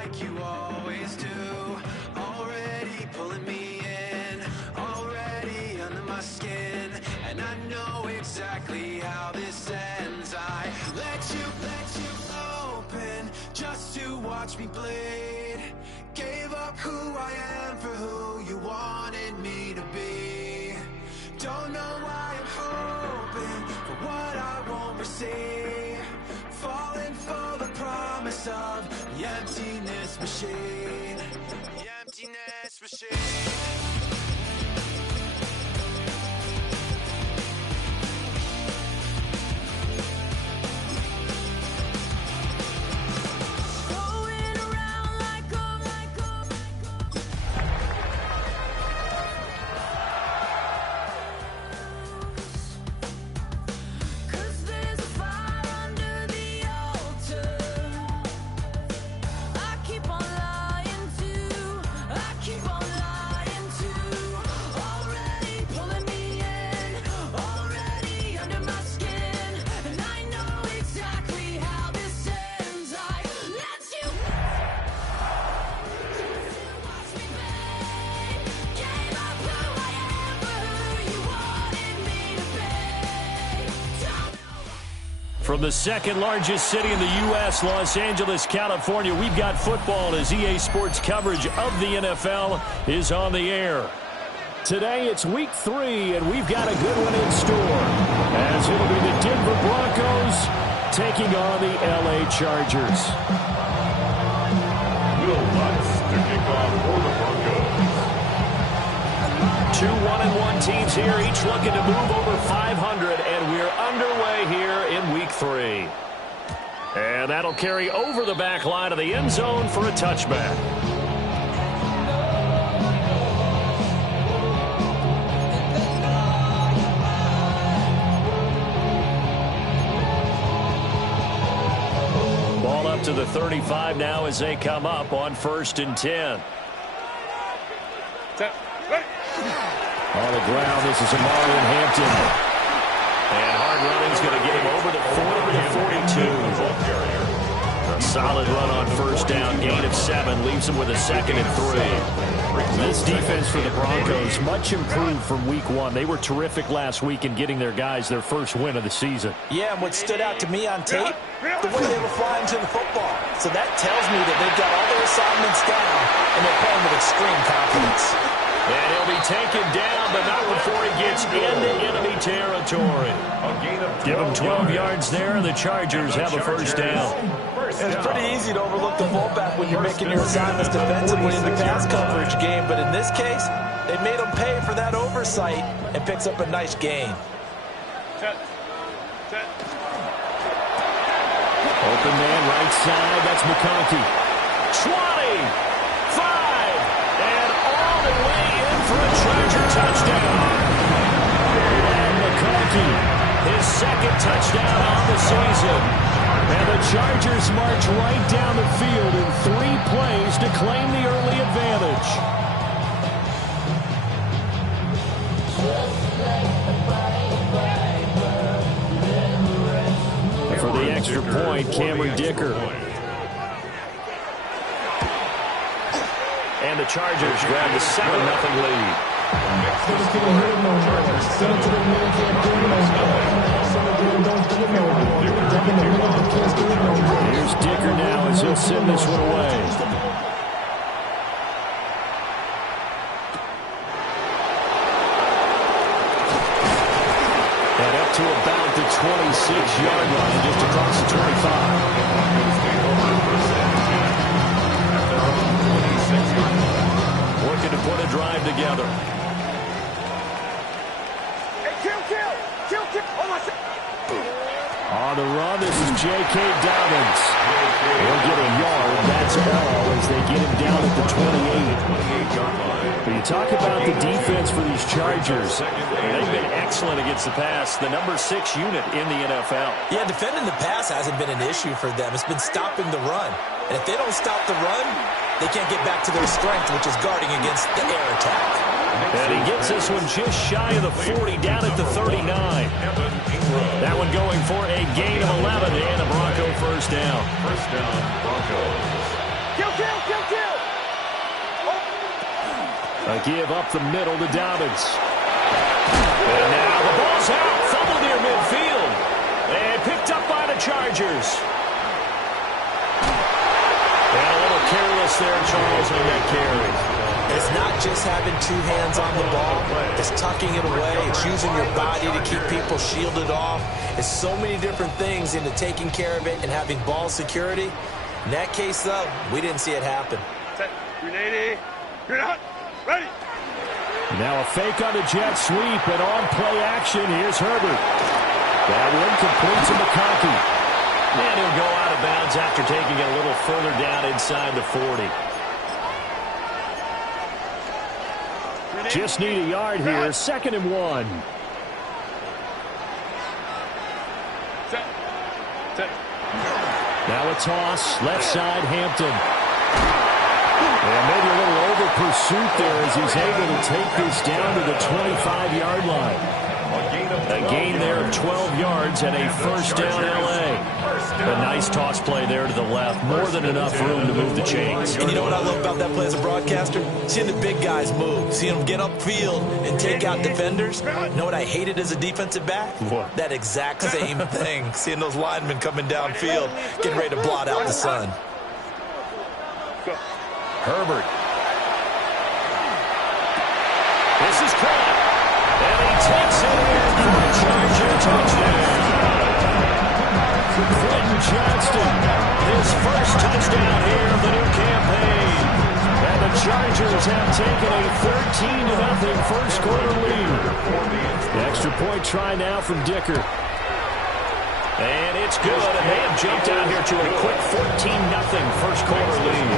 like you always do. Already pulling me in, already under my skin, and I know exactly how this ends. I let you open just to watch me bleed. Gave up who I am for who you wanted me to be. Don't know why I'm hoping for what I won't receive. Falling for the promise of the emptiness machine. The emptiness machine. From the second largest city in the U.S., Los Angeles, California, we've got football as EA Sports coverage of the NFL is on the air. Today it's week 3, and we've got a good one in store, as it'll be the Denver Broncos taking on the L.A. Chargers. Will Lutz to kick off for the Broncos. Two 1-1 teams here, each looking to move over 500, and we're underway here in week 3. And that'll carry over the back line of the end zone for a touchback. Ball up to the 35 now as they come up on 1st and 10. On the ground, this is Amari in Hampton. And hard running's going to get him over the 40 to 42. A solid run on 1st down, gain of 7, leaves him with a 2nd and 3. This defense for the Broncos, much improved from week 1. They were terrific last week in getting their guys their first win of the season. Yeah, and what stood out to me on tape, the way they were flying to the football. So that tells me that they've got all their assignments down, and they're playing with extreme confidence. And he'll be taken down, but not before he gets into enemy territory. Give him 12 yards there, and the Chargers have a 1st down. It's pretty easy to overlook the fullback when you're making your assignments defensively in the pass coverage game, but in this case, they made him pay for that oversight and picks up a nice gain. Open man, right side, that's McConkey. 20, 5, and all the way in for a Charger touchdown. And McConkey, his 2nd touchdown on the season. And the Chargers march right down the field in 3 plays to claim the early advantage. For the extra point, Cameron Dicker. And the Chargers grab the 7-0 lead. Here's Dicker now as he'll send this one away. And up to about the 26-yard line, just across the 25. Working to put a drive together. On the run, this is J.K. Dobbins. He'll get a yard, that's all, as they get him down at the 28. But you talk about the defense for these Chargers. They've been excellent against the pass, the number 6 unit in the NFL. Yeah, defending the pass hasn't been an issue for them. It's been stopping the run. And if they don't stop the run, they can't get back to their strength, which is guarding against the air attack. And he gets this one just shy of the 40, down at the 39. That one going for a gain of 11 and a Bronco 1st down. 1st down, Broncos. Kill! A give up the middle to Dobbins. And now the ball's out. Fumble near midfield. And picked up by the Chargers. And a little careless there, Charles, on that carry. It's not just having two hands on the ball. It's tucking it away. It's using your body to keep people shielded off. It's so many different things into taking care of it and having ball security. In that case, though, we didn't see it happen. Set. Ready. You're not ready. Now a fake on the jet sweep and on play action. Here's Herbert. That one complete to McConkey. And he'll go out of bounds after taking it a little further down inside the 40. Just need a yard here. 2nd and 1. Set. Now a toss. Left side, Hampton. And maybe a little over pursuit there as he's able to take this down to the 25-yard line. A gain there of 12 yards and a first down L.A. A nice toss play there to the left. More than enough room to move the chains. And you know what I love about that play as a broadcaster? Seeing the big guys move. Seeing them get upfield and take out defenders. You know what I hated as a defensive back? What? That exact same thing. Seeing those linemen coming downfield, getting ready to blot out the sun. Herbert. This is caught. And he takes it in for a Charger touchdown. Quentin Johnston, his first touchdown here of the new campaign. And the Chargers have taken a 13-0 first quarter lead. The extra point try now from Dicker. And it's good. And they have jumped out here to a quick 14-0 first quarter lead.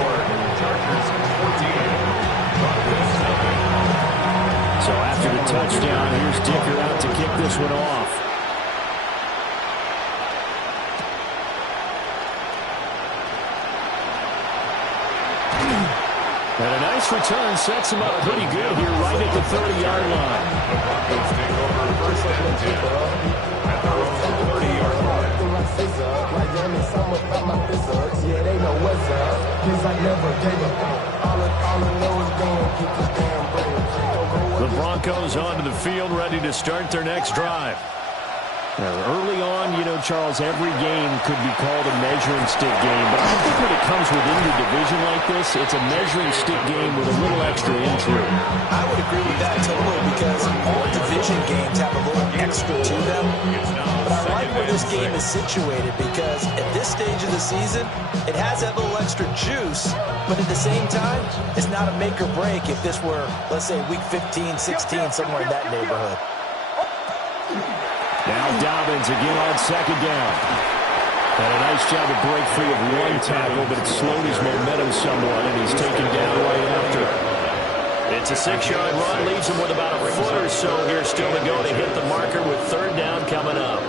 So after the touchdown, here's Dicker out to kick this one off. And a nice return sets him up pretty good here right at the 30-yard line. Take over first and 10 at their own 30-yard line. The Broncos onto the field, ready to start their next drive. Early on, you know, Charles, every game could be called a measuring stick game, but I think when it comes within your division like this, it's a measuring stick game with a little extra intrigue. I would agree with that totally because all division games have a little extra to them. But I like where this game is situated because at this stage of the season, it has that little extra juice, but at the same time, it's not a make or break if this were, let's say, week 15, 16, somewhere in that neighborhood. Now Dobbins again on 2nd down. And a nice job to break free of one tackle, but it slowed his momentum somewhat, and he's taken down right after. It's a 6-yard run, leaves him with about a foot or so here still to go to hit the marker with 3rd down coming up.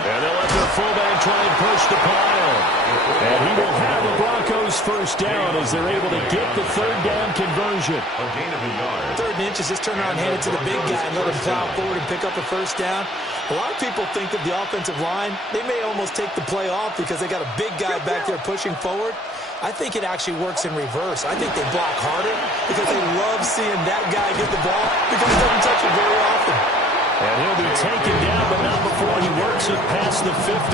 And they'll let their fullback try and push the pile. And he will have the Broncos first down as they're able to get the 3rd down conversion. A gain of a yard. 3rd and inches, just turn around and hand it to the big guy and let him plow forward and pick up a first down. A lot of people think that the offensive line, they may almost take the play off because they got a big guy back there pushing forward. I think it actually works in reverse. I think they block harder because they love seeing that guy get the ball because he doesn't touch it very often. And he'll be taken down, but not before he works it past the 50.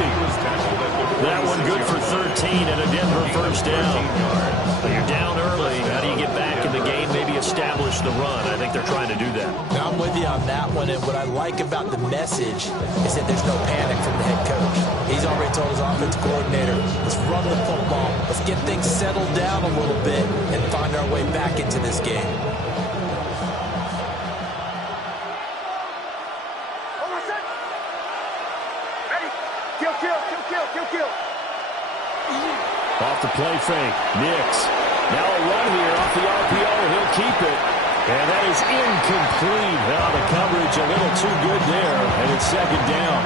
That one good for 13 and a Denver first down. But you're down early. How do you get back in the game? Maybe establish the run. I think they're trying to do that. I'm with you on that one, and what I like about the message is that there's no panic from the head coach. He's already told his offensive coordinator, let's run the football, let's get things settled down a little bit and find our way back into this game. Off the play fake, Nix. Now a run here off the RPO. He'll keep it. And that is incomplete. Now the coverage a little too good there, and it's 2nd down.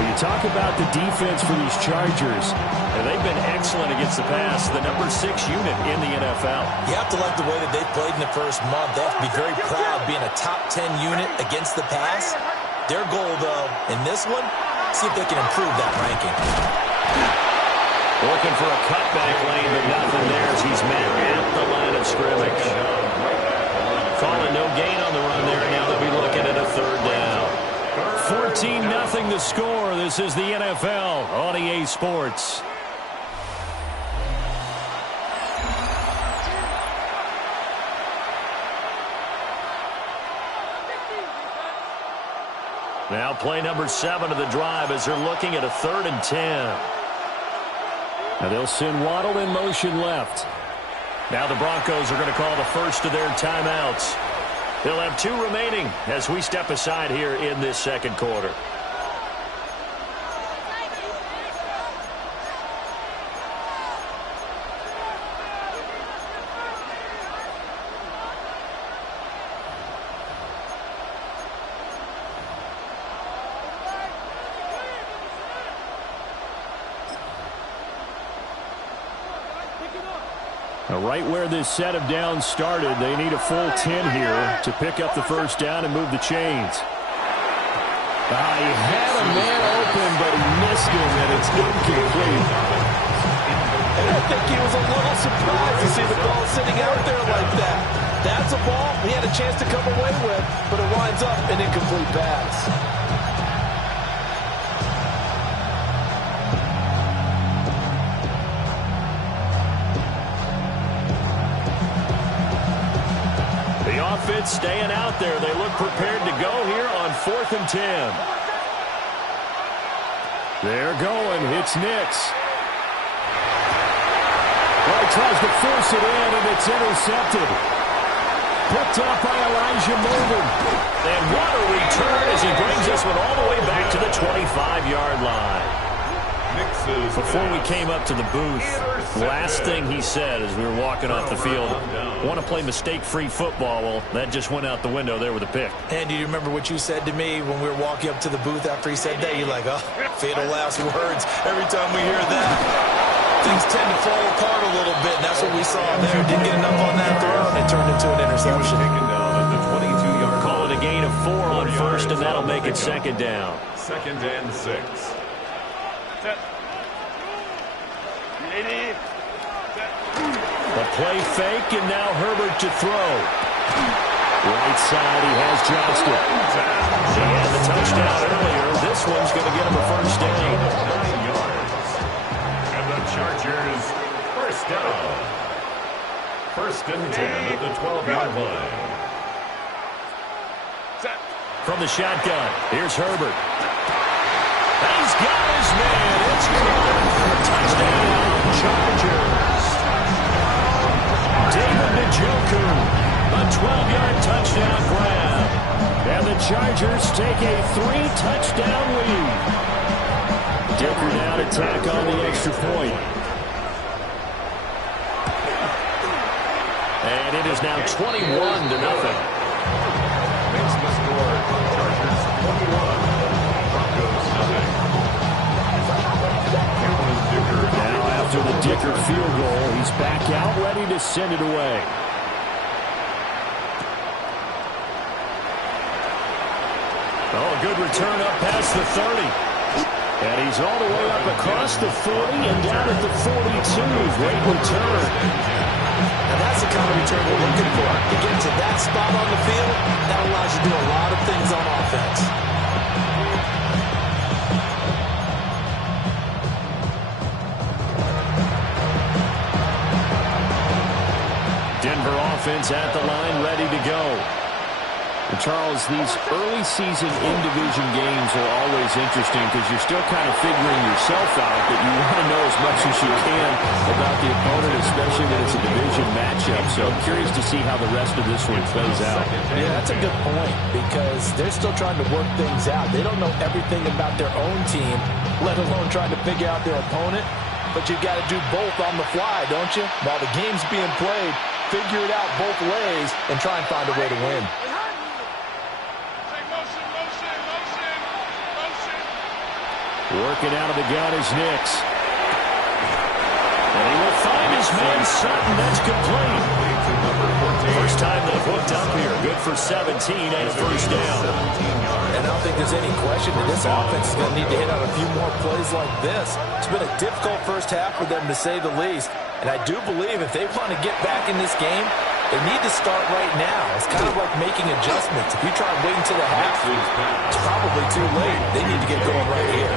But you talk about the defense for these Chargers, and they've been excellent against the pass, the number 6 unit in the NFL. You have to like the way that they've played in the first month. They have to be very proud being a top 10 unit against the pass. Their goal, though, in this one, see if they can improve that ranking. Looking for a cutback lane, but nothing there as he's met at the line of scrimmage. Calling no gain on the run there. Now they'll be looking at a third down. 14-0 the score. This is the NFL on EA Sports. Now play number 7 of the drive as they're looking at a 3rd and 10. Now they'll send Waddle in motion left. Now the Broncos are going to call the first of their timeouts. They'll have 2 remaining as we step aside here in this second quarter. Right where this set of downs started, they need a full 10 here to pick up the first down and move the chains. He had a man open, but he missed him, and it's incomplete. And I think he was a little surprised to see the ball sitting out there like that. That's a ball he had a chance to come away with, but it winds up an incomplete pass. Offense staying out there. They look prepared to go here on 4th and 10. They're going. It's Nix. Well, he tries to force it in, and it's intercepted. Picked up by Elijah Molden. And what a return as he brings this one all the way back to the 25-yard line. Before we came up to the booth, last thing he said as we were walking off the field, want to play mistake-free football. Well, that just went out the window there with a pick. And do you remember what you said to me when we were walking up to the booth after he said that? You're like, oh, fatal last words. Every time we hear that, things tend to fall apart a little bit, and that's what we saw there. Didn't get enough on that throw, and it turned into an interception. Call it a gain of 4 on first, and that'll make it second down. 2nd and 6. The play fake, and now Herbert to throw. Right side, he has Johnston. He had the touchdown earlier. This one's going to get him a first down. 9 yards. And the Chargers, first down. 1st and 10 at the 12-yard line. From the shotgun, here's Herbert. He's got his man. It's caught. Touchdown, Chargers. David Njoku, a 12-yard touchdown grab. And the Chargers take a 3-touchdown lead. Dicker now to tack on the extra point. And it is now 21-0. Makes the score. Chargers 21. Now after the Dicker field goal, he's back out, ready to send it away. Oh, a good return up past the 30. And he's all the way up across the 40 and down at the 42. Great return. And that's the kind of return we're looking for. To get to that spot on the field, that allows you to do a lot of things on offense. Denver offense at the line, ready to go. And Charles, these early season in-division games are always interesting because you're still kind of figuring yourself out, but you want to know as much as you can about the opponent, especially when it's a division matchup. So I'm curious to see how the rest of this one plays out. Yeah, that's a good point because they're still trying to work things out. They don't know everything about their own team, let alone trying to figure out their opponent. But you've got to do both on the fly, don't you? While the game's being played, figure it out both ways and try and find a way to win. Working out of the gun is Nix. And he will find his man Sutton. That's complete. First time they've hooked up here. Good for 17 and a first down. And I don't think there's any question that this offense is going to need to hit on a few more plays like this. It's been a difficult first half for them, to say the least. And I do believe if they want to get back in this game, they need to start right now. It's kind of like making adjustments. If you try waiting till the half, it's probably too late. They need to get going right here.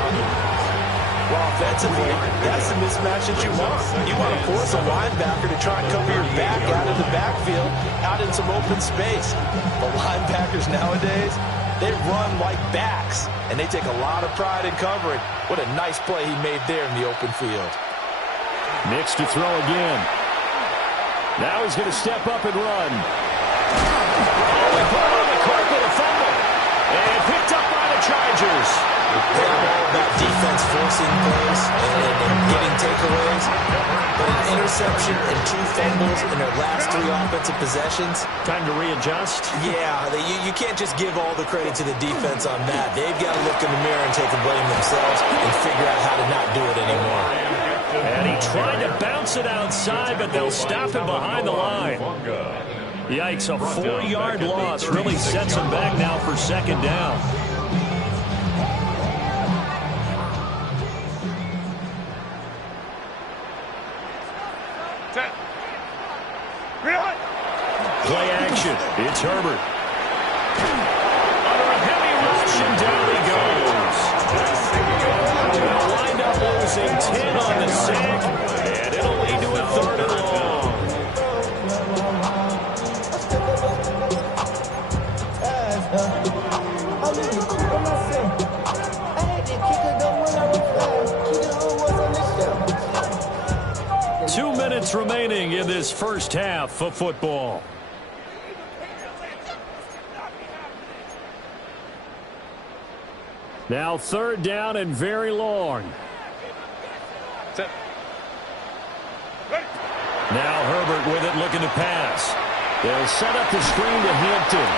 Well, offensively, that's the mismatch that you want. You want to force a linebacker to try and cover your back out of the backfield, out in some open space. But linebackers nowadays, they run like backs, and they take a lot of pride in covering. What a nice play he made there in the open field. Nix to throw again. Now he's going to step up and run. Oh, he put on the carpet, a fumble. And picked up by the Chargers. They're all about defense forcing plays and getting takeaways. But an interception and 2 fumbles in their last 3 offensive possessions. Time to readjust. Yeah, you can't just give all the credit to the defense on that. They've got to look in the mirror and take the blame themselves and figure out how to not do it anymore. And he tried to bounce it outside, but they'll stop him behind the line. Yikes, a 4-yard loss really sets him back now for second down. Play action. It's Herbert. Under a heavy rush, and down he goes. They'll wind up losing 10 on the sack, and it'll lead to a 3rd and long. Two minutes remaining in this first half of football. Now 3rd down and very long. Now Herbert with it, looking to pass. They'll set up the screen to Hampton.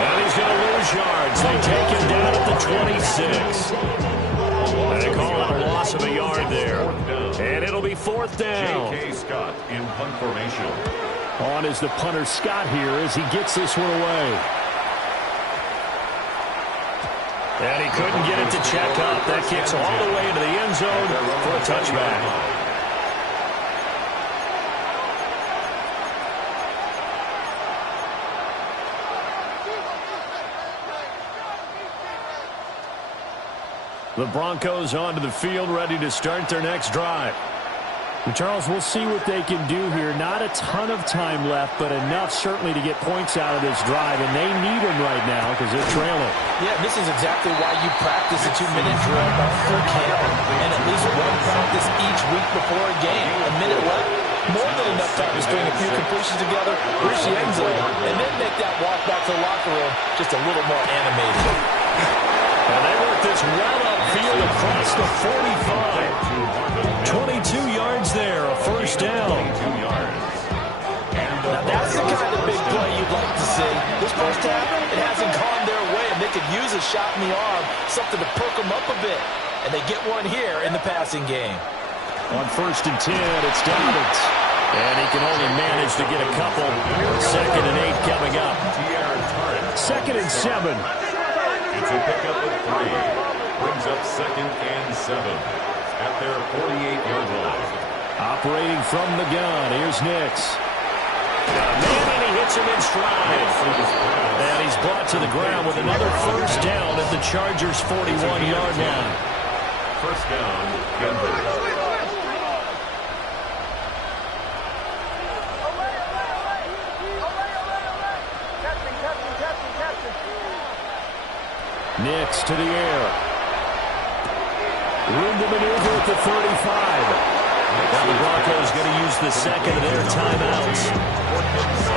And he's going to lose yards. They take him down at the 26. And they call out a loss of a yard there. And it'll be 4th down. J.K. Scott in punt formation. On is the punter Scott here as he gets this one away. And he couldn't get it to check up. That kicks all the way into the end zone for a touchback. The Broncos onto the field, ready to start their next drive. And Charles, we'll see what they can do here. Not a ton of time left, but enough certainly to get points out of this drive, and they need them right now because they're trailing. Yeah, this is exactly why you practice a 2-minute drill before camp, and at least one practice each week before a game. A minute left, more than enough time to string a few completions together, reach the end zone, and then make that walk back to the locker room just a little more animated. And they work this well upfield across the 45. 22 yards there, a first down. Now that's the kind of big play you'd like to see. This first half, it hasn't gone their way, and they could use a shot in the arm, something to perk them up a bit. And they get one here in the passing game. On 1st and 10, it's Dobbins. And he can only manage to get a couple. 2nd and 8 coming up. 2nd and 7. It's a pickup of 3. Brings up 2nd and 7 at their 48-yard line. Operating from the gun, here's Nix. Got a man, and he hits him in stride. And he's brought to the ground with another first down at the Chargers' 41-yard line. First down, Denver. Nix to the air. Room to maneuver at the 35. Now the Broncos going to use the 2nd of their timeouts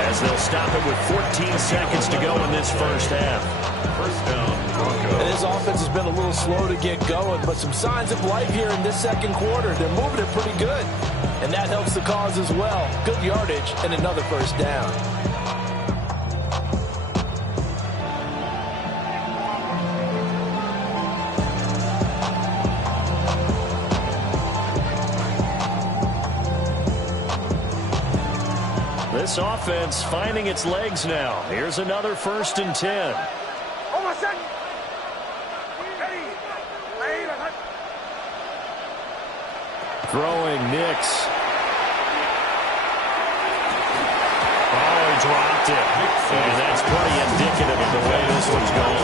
as they'll stop it with 14 seconds to go in this first half. First down, Broncos. And his offense has been a little slow to get going, but some signs of life here in this second quarter. They're moving it pretty good, and that helps the cause as well. Good yardage and another first down. This offense finding its legs now. Here's another 1st and 10. Throwing Nix. Oh, he dropped it. And that's pretty indicative of the way this one's going.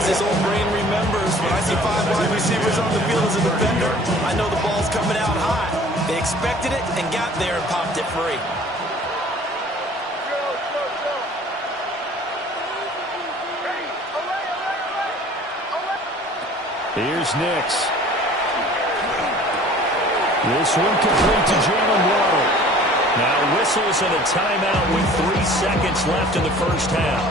As his old brain remembers, when I see 5 wide receivers on the field as a defender, I know the ball's coming out high. They expected it and got there and popped it free. Here's Nix. This one complete to Jalen Waddle. Now whistles and a timeout with 3 seconds left in the first half.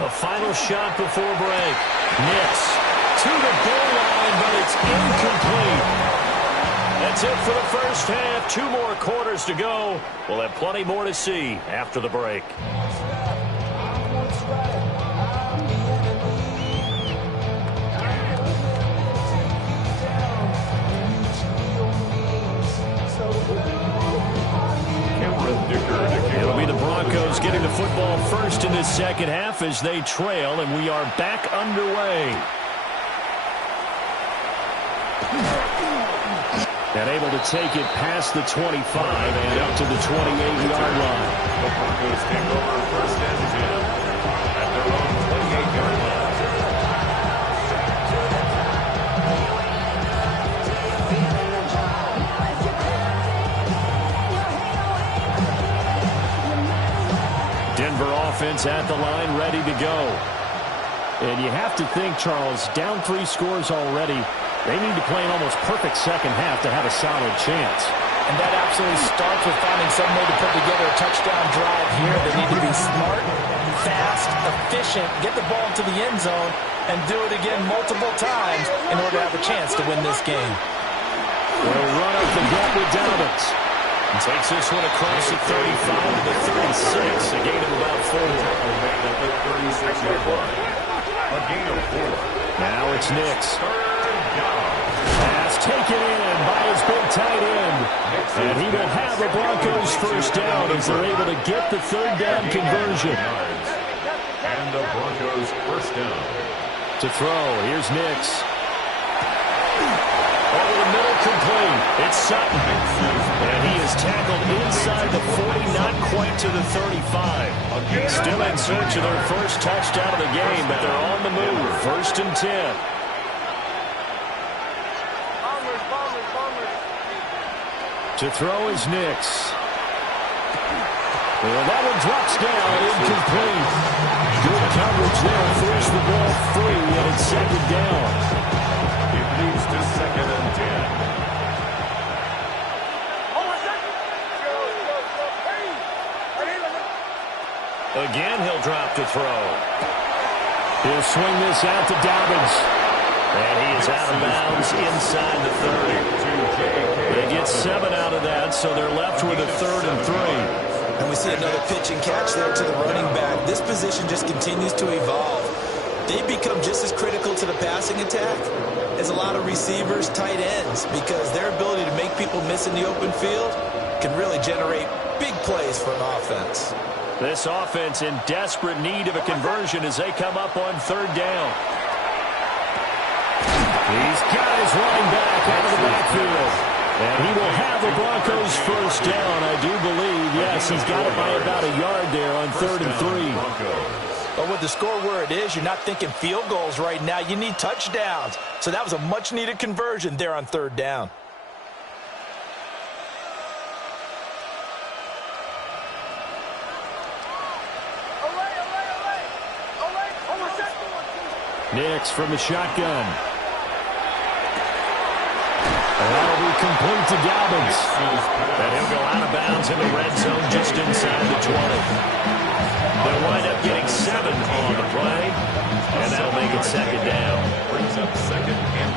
A final shot before break. Nix to the goal line, but it's incomplete. That's it for the first half. 2 more quarters to go. We'll have plenty more to see after the break. It'll be the Broncos getting the football first in this second half as they trail, and we are back underway. And able to take it past the 25 and up to the 28-yard line. The Broncos take over 1st and 10 at their own 28-yard line. Denver offense at the line, ready to go. And you have to think, Charles, down 3 scores already. They need to play an almost perfect second half to have a solid chance. And that absolutely starts with finding some way to put together a touchdown drive here. They need to be smart, fast, efficient, get the ball to the end zone, and do it again multiple times in order to have a chance to win this game. They'll run up the gut with Dobbins. And takes this one across the 35 to the 36, a gain of about 4. At the 36-yard line. A gain of 4. Now it's Nix. 3rd down. Pass taken in by his big tight end. And he will have a Broncos first down as they're able to get the 3rd down conversion. And the Broncos first down. To throw, here's Nix. Over the middle, complete. It's Sutton. And he is tackled inside the 40, not quite to the 35. Still in search of their first touchdown of the game, but they're on the move. 1st and 10. To throw is Nix. Well, that one drops down, incomplete. Good coverage there, throws the ball free, and it's 2nd down. It leads to 2nd and 10. Again, he'll drop to throw. He'll swing this out to Dobbins. And he is out of bounds inside the 30. They get 7 out of that, so they're left with a 3rd and 3. And we see another pitch and catch there to the running back. This position just continues to evolve. They become just as critical to the passing attack as a lot of receivers, tight ends, because their ability to make people miss in the open field can really generate big plays for an offense. This offense in desperate need of a conversion as they come up on 3rd down. These guys running back out of the backfield. And he will have the Broncos first down, I do believe. Yes, he's got it by about a yard there on 3rd and 3. But with the score where it is, you're not thinking field goals right now. You need touchdowns. So that was a much-needed conversion there on 3rd down. Nix from the shotgun. And that'll be complete to Dobbins. And he'll go out of bounds in the red zone just inside the 20. They'll wind up getting 7 on the play. And that'll make it 2nd down. Brings up 2nd and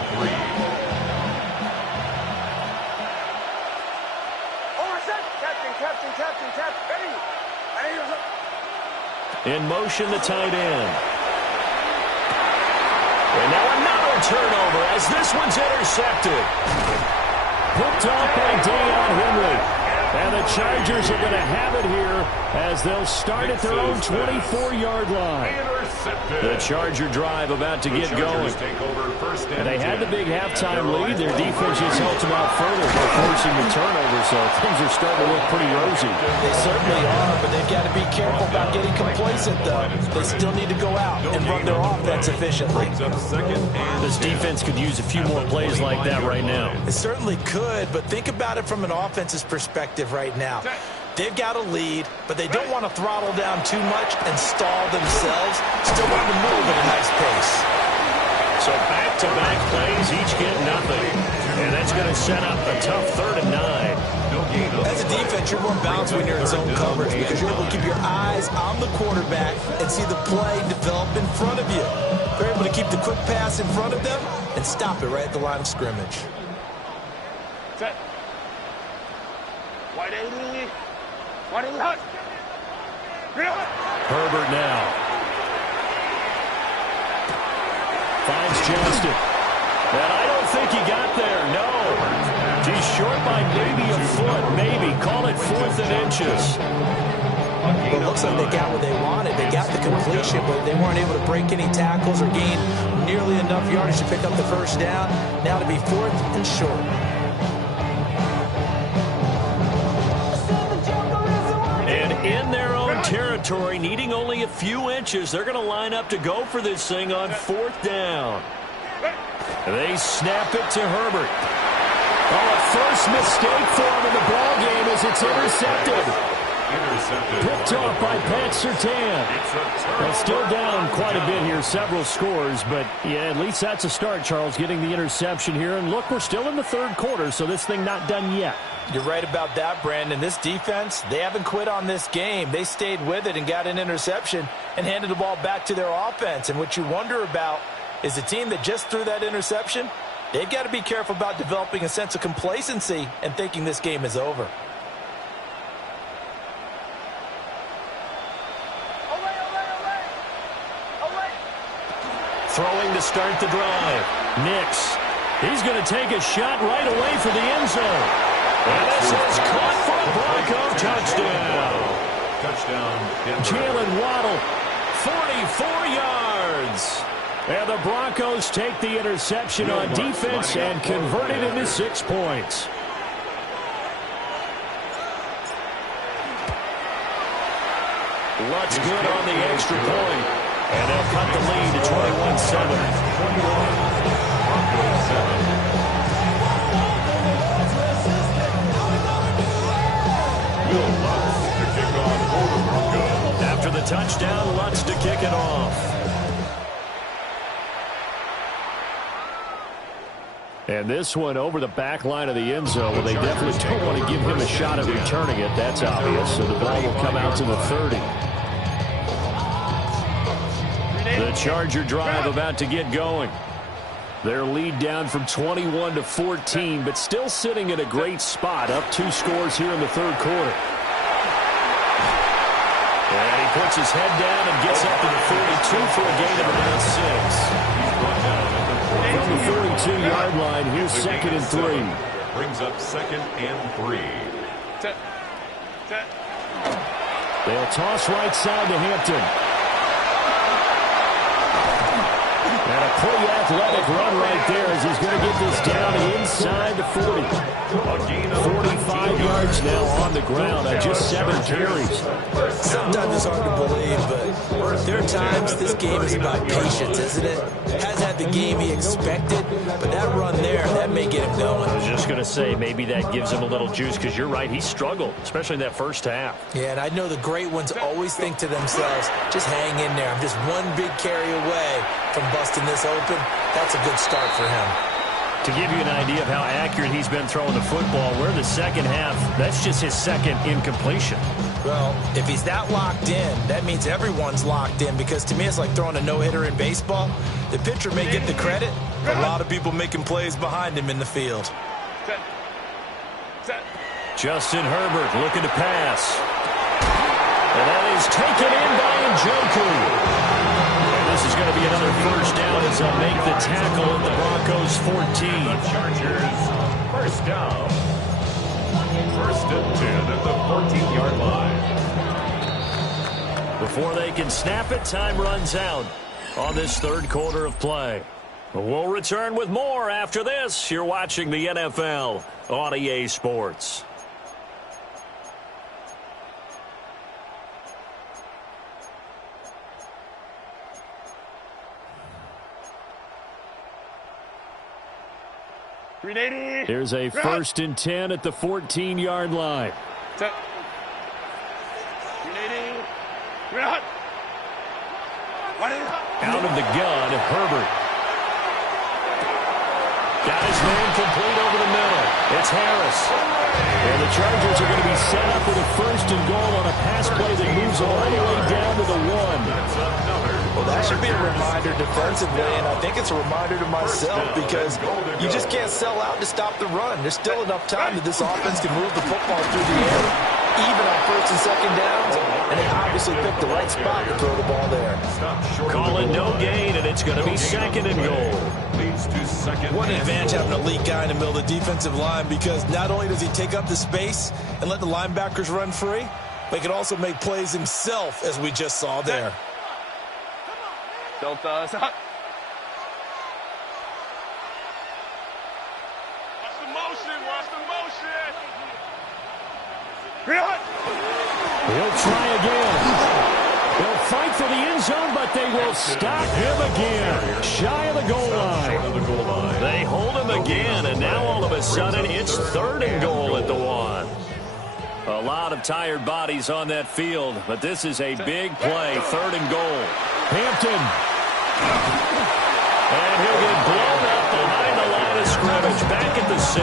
3. In motion, the tight end. turnover as this one's intercepted. Picked off by Deion Henry. And the Chargers are going to have it here as they'll start at their own 24-yard line. The Charger drive about to get going. And they had the big halftime lead. Their defense just helped them out further by forcing the turnover, so things are starting to look pretty rosy. They certainly are, but they've got to be careful about getting complacent, though. They still need to go out and run their offense efficiently. This defense could use a few more plays like that right now. It certainly could, but think about it from an offense's perspective right now. They've got a lead, but they don't want to throttle down too much and stall themselves. Still want to move at a nice pace. So back-to-back plays, each get nothing. And that's going to set up a tough 3rd and 9. As a defense, you're more balanced when you're in zone coverage because you're able to keep your eyes on the quarterback and see the play develop in front of you. They're able to keep the quick pass in front of them and stop it right at the line of scrimmage. Set. Herbert now. Finds Johnston. And I don't think he got there, no. He's short by maybe a foot, maybe. Call it 4th and inches. Well, it looks like they got what they wanted. They got the completion, but they weren't able to break any tackles or gain nearly enough yardage to pick up the first down. Now to be 4th and short. In their own territory, needing only a few inches, they're going to line up to go for this thing on 4th down. They snap it to Herbert. Oh, a first mistake for him in the ball game as it's intercepted. Picked off by Pat Surtain. They're still down quite a bit here, several scores, but yeah, at least that's a start, Charles, getting the interception here. And look, we're still in the 3rd quarter, so this thing not done yet. You're right about that, Brandon. This defense, they haven't quit on this game. They stayed with it and got an interception and handed the ball back to their offense. And what you wonder about is the team that just threw that interception, they've got to be careful about developing a sense of complacency and thinking this game is over. Throwing to start the drive. Nix. He's going to take a shot right away for the end zone. And this is caught for a Bronco touchdown. Jalen Waddle, 44 yards. And the Broncos take the interception on defense and convert it into 6 points. Lutz good on the extra point. And they'll cut the lead to 21-7. After the touchdown, Lutz to kick it off. And this one over the back line of the end zone. Well, they definitely don't want to give him a shot at returning it. That's obvious. So the ball will come out to the 30. The Charger drive about to get going. Their lead down from 21 to 14, but still sitting in a great spot. Up 2 scores here in the 3rd quarter. And he puts his head down and gets up to the 42 for a gain of about 6. From the 42-yard line, here's 2nd and 3. Brings up 2nd and 3. They'll toss right side to Hampton. And a pretty athletic run right there as he's going to get this down inside the 40. 45 yards now on the ground on just 7 carries. Sometimes it's hard to believe, but there are times this game is about patience, isn't it? Has had the game he expected, but that run there, that may get him going. I was just going to say, maybe that gives him a little juice because you're right, he struggled, especially in that first half. Yeah, and I know the great ones always think to themselves, just hang in there. I'm just one big carry away from busting this open. That's a good start for him. To give you an idea of how accurate he's been throwing the football, we're in the second half. That's just his 2nd incompletion. Well, if he's that locked in, that means everyone's locked in because to me it's like throwing a no-hitter in baseball. The pitcher may get the credit, a lot of people making plays behind him in the field. Justin Herbert looking to pass. And that is taken in by Njoku. And this is going to be another first down as they'll make the tackle at the Broncos 14. The Chargers, first down. First and 10 at the 14-yard line. Before they can snap it, time runs out on this third quarter of play. We'll return with more after this. You're watching the NFL on EA Sports. Here's a first and 10 at the 14-yard line. Out of the gun, Herbert. Got his man complete over the middle. It's Harris. And the Chargers are going to be set up with a first and goal on a pass play that moves all the way down to the 1. Well, that should be a reminder defensively, and I think it's a reminder to myself because you just can't sell out to stop the run. There's still enough time that this offense can move the football through the air, even on first and second downs, and they obviously picked the right spot to throw the ball there. Call it no gain, and it's going to be second and goal. What an advantage having a elite guy in the middle of the defensive line, because not only does he take up the space and let the linebackers run free, but he can also make plays himself, as we just saw there. Don't us up. Watch the motion. Watch the motion. He'll try again. They'll fight for the end zone, but they will stop him again. Shy of the goal line. They hold him again, and now all of a sudden it's third and goal at the 1. A lot of tired bodies on that field, but this is a big play. Third and goal. Hampton. And he'll get blown up behind the line of scrimmage, back at the 6.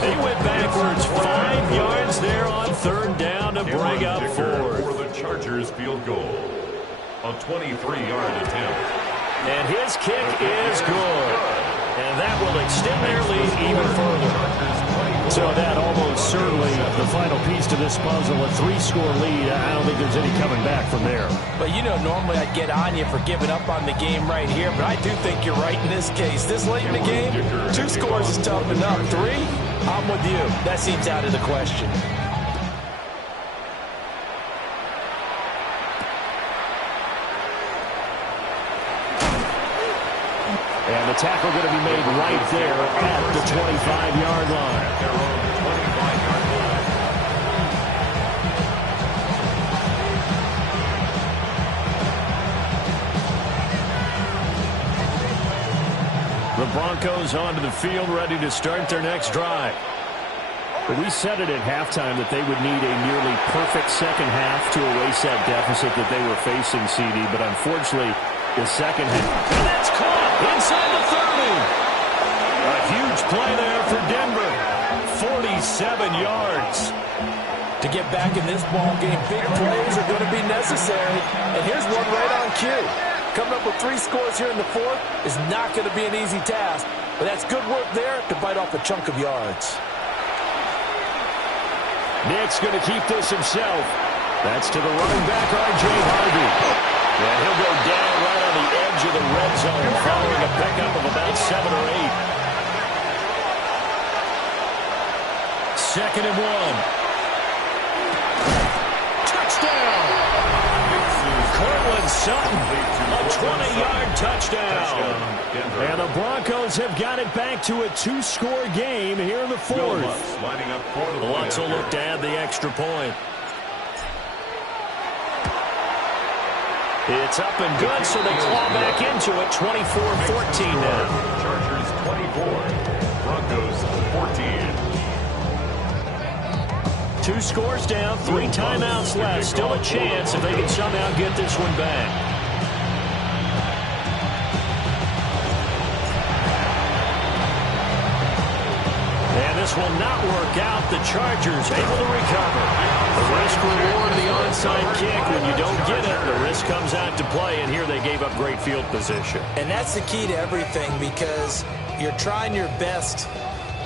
He went backwards 5 yards there on third down to bring up fourth. For the Chargers field goal. A 23-yard attempt. And his kick is good. And that will extend their lead even further. So that almost certainly the final piece to this puzzle, a 3-score lead. I don't think there's any coming back from there. But, you know, normally I'd get on you for giving up on the game right here, but I do think you're right in this case. This late in the game, 2 scores is tough enough. 3, I'm with you. That seems out of the question. And the tackle going to be made right there at the 25-yard line. The Broncos onto the field, ready to start their next drive. But we said it at halftime that they would need a nearly perfect second half to erase that deficit that they were facing, CD. But unfortunately, the second half. And that's caught inside the 30. A huge play there for Denver. 47 yards. To get back in this ball game, big plays are going to be necessary. And here's one right on cue. Coming up with 3 scores here in the 4th is not going to be an easy task. But that's good work there to bite off a chunk of yards. Nick's going to keep this himself. That's to the running back, R.J. Harvey. And he'll go down right on the edge of the red zone following a pickup of about 7 or 8. Second and 1. Touchdown! Cortland Sutton, a 20-yard touchdown. And the Broncos have got it back to a 2-score game here in the 4th. Lutz will look to add the extra point. It's up and good, so they claw back into it. 24-14 now. Chargers 24, Broncos 14. 2 scores down, 3 timeouts left. Still a chance if they can somehow get this one back. And this will not work out. The Chargers able to recover. The risk reward of the onside kick. When you don't get it, the risk comes out to play. And here they gave up great field position. And that's the key to everything, because you're trying your best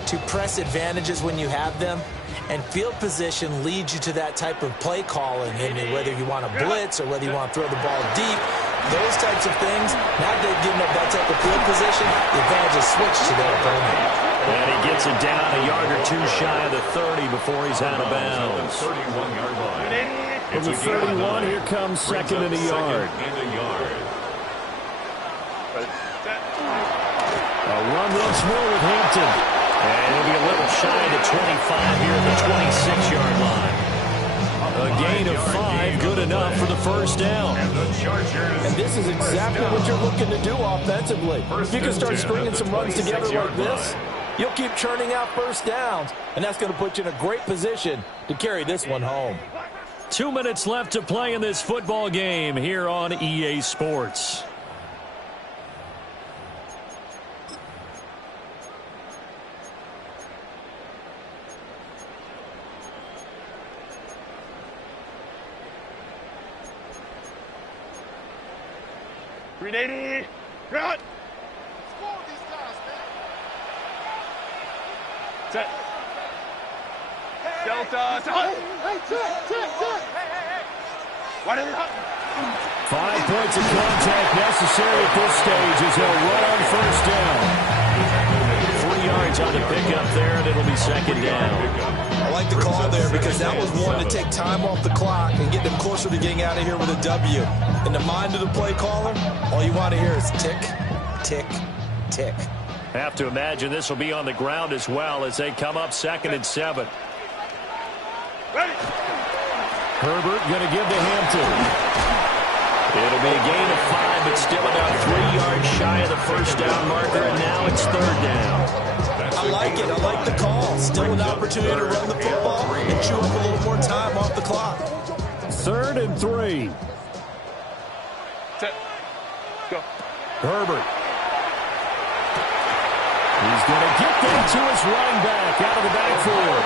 to press advantages when you have them. And field position leads you to that type of play calling. And whether you want to blitz or whether you want to throw the ball deep, those types of things, now that they've given up that type of field position, the advantage is switched to their opponent. And he gets it down a yard or two shy of the 30 before he's out of bounds. 31-yard line. From the 31, here comes second and a yard. A run once more with Hampton. And he'll be a little shy of the 25 here at the 26-yard line. A gain of 5, good enough for the first down. And this is exactly what you're looking to do offensively. If you can start stringing some runs together like this, you'll keep churning out first downs, and that's going to put you in a great position to carry this one home. 2 minutes left to play in this football game here on EA Sports. Ready, run! Set. Delta. Why did it hot? 5 points of contact necessary at this stage as he'll run on first down. 3 yards on the pickup there, and it'll be second down. I like the call there because that was one to take time off the clock and get them closer to getting out of here with a W. In the mind of the play caller, all you want to hear is tick, tick, tick. Have to imagine this will be on the ground as well as they come up 2nd and 7. Ready. Herbert going to give to Hampton. It'll be a gain of 5, but still about 3 yards shy of the first down marker, and now it's third down. I like it. I like the call. Still an opportunity to run the football and chew up a little more time off the clock. 3rd and 3. Set. Go. Herbert. He's going to get that to his running back out of the backfield.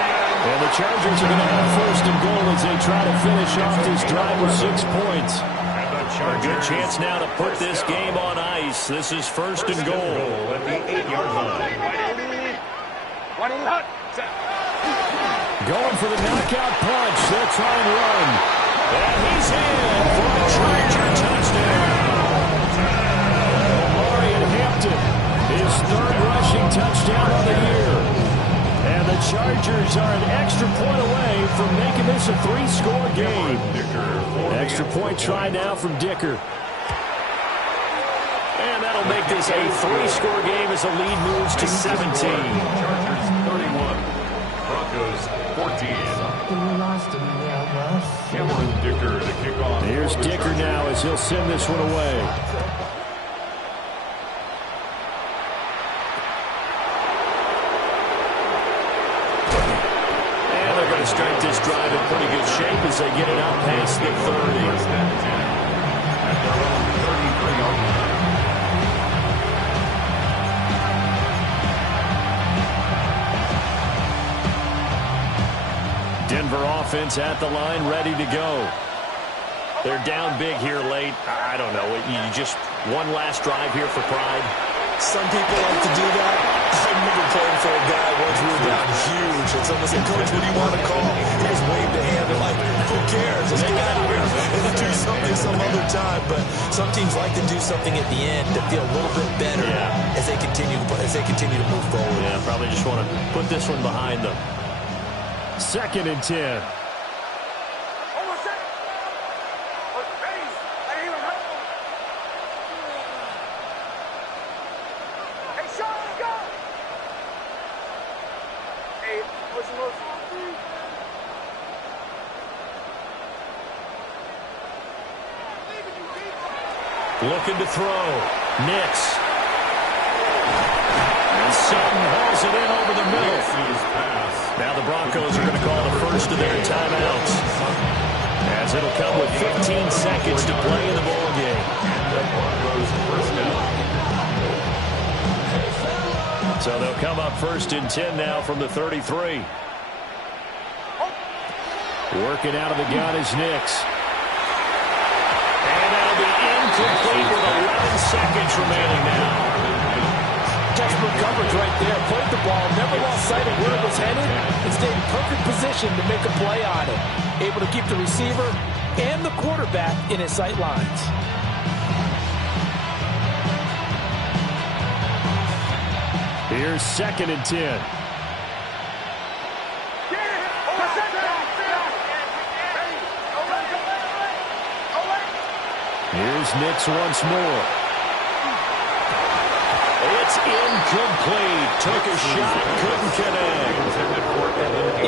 And the Chargers are going to have first and goal as they try to finish off this drive with 6 points. A good chance now to put this game on ice. This is first and goal. At the 8-yard line. Going for the knockout punch. They'll try and run. And he's in for a Charger touchdown. Marion Hampton, his 3rd rushing touchdown of the year. And the Chargers are an extra point away from making this a 3-score game. Extra point try now from Dicker. And that'll make this a 3-score game as the lead moves to 17. Chargers 31, Broncos 14. Cameron Dicker to kick off. Here's Dicker now as he'll send this one away. And they're going to start this drive in pretty good shape as they get it out past the 30. Denver offense at the line, ready to go. They're down big here late. I don't know. You just one last drive here for pride. Some people like to do that. I remember playing for a guy once we were down huge, and someone said, "Coach, what do you want to call?" He just waved a hand and like, "Who cares? Let's get out of here and do something some other time." But some teams like to do something at the end to feel a little bit better as they continue to move forward. Yeah, probably just want to put this one behind them. 2nd and 10. Looking to throw. Nix. And Sutton hauls it in over the middle. Now the Broncos are going to call the first of their timeouts, as it'll come with 15 seconds to play in the ball game. So they'll come up 1st and 10 now from the 33. Working out of the gun is Nix. And that'll be incomplete with 11 seconds remaining now. Textbook coverage right there. Played the ball, never lost sight of where it was headed, and stayed in perfect position to make a play on it. Able to keep the receiver and the quarterback in his sight lines. Here's 2nd and 10. Here's Nix once more. It's incomplete. Took a shot, couldn't connect.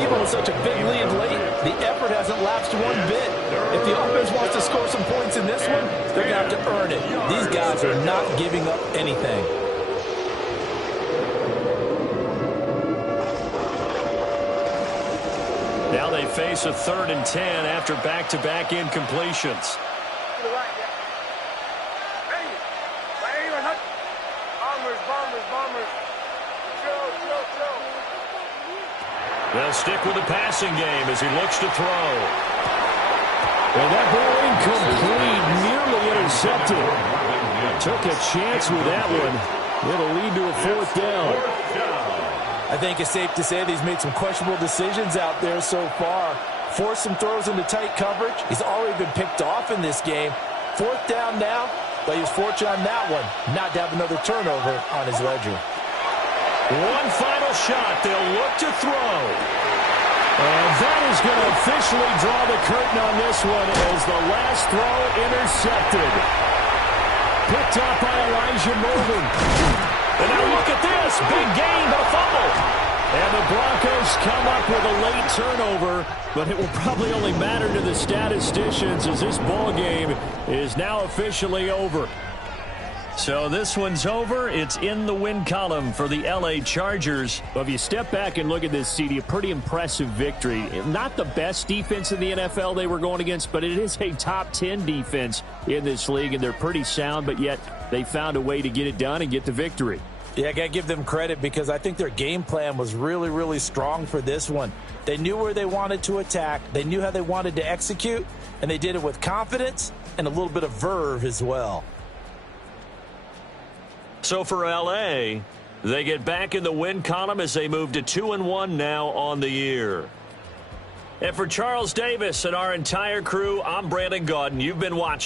Even with such a big lead late, the effort hasn't lapsed one bit. If the offense wants to score some points in this one, they're going to have to earn it. These guys are not giving up anything. Now they face a 3rd and 10 after back-to-back incompletions. They'll stick with the passing game as he looks to throw. And that ball incomplete, nearly intercepted. Took a chance with that one. It'll lead to a 4th down. I think it's safe to say that he's made some questionable decisions out there so far. Forced some throws into tight coverage. He's already been picked off in this game. 4th down now, but he was fortunate on that one not to have another turnover on his ledger. One final shot. They'll look to throw. And that is going to officially draw the curtain on this one as the last throw intercepted. Picked up by Elijah Morgan. And now look at this. Big gain, but a fumble. And the Broncos come up with a late turnover, but it will probably only matter to the statisticians as this ball game is now officially over. So this one's over. It's in the win column for the L.A. Chargers. Well, if you step back and look at this, CD, a pretty impressive victory. Not the best defense in the NFL they were going against, but it is a top 10 defense in this league, and they're pretty sound, but yet they found a way to get it done and get the victory. Yeah, I got to give them credit because I think their game plan was really, really strong for this one. They knew where they wanted to attack. They knew how they wanted to execute, and they did it with confidence and a little bit of verve as well. So for L.A., they get back in the win column as they move to 2-1 now on the year. And for Charles Davis and our entire crew, I'm Brandon Gaudin. You've been watching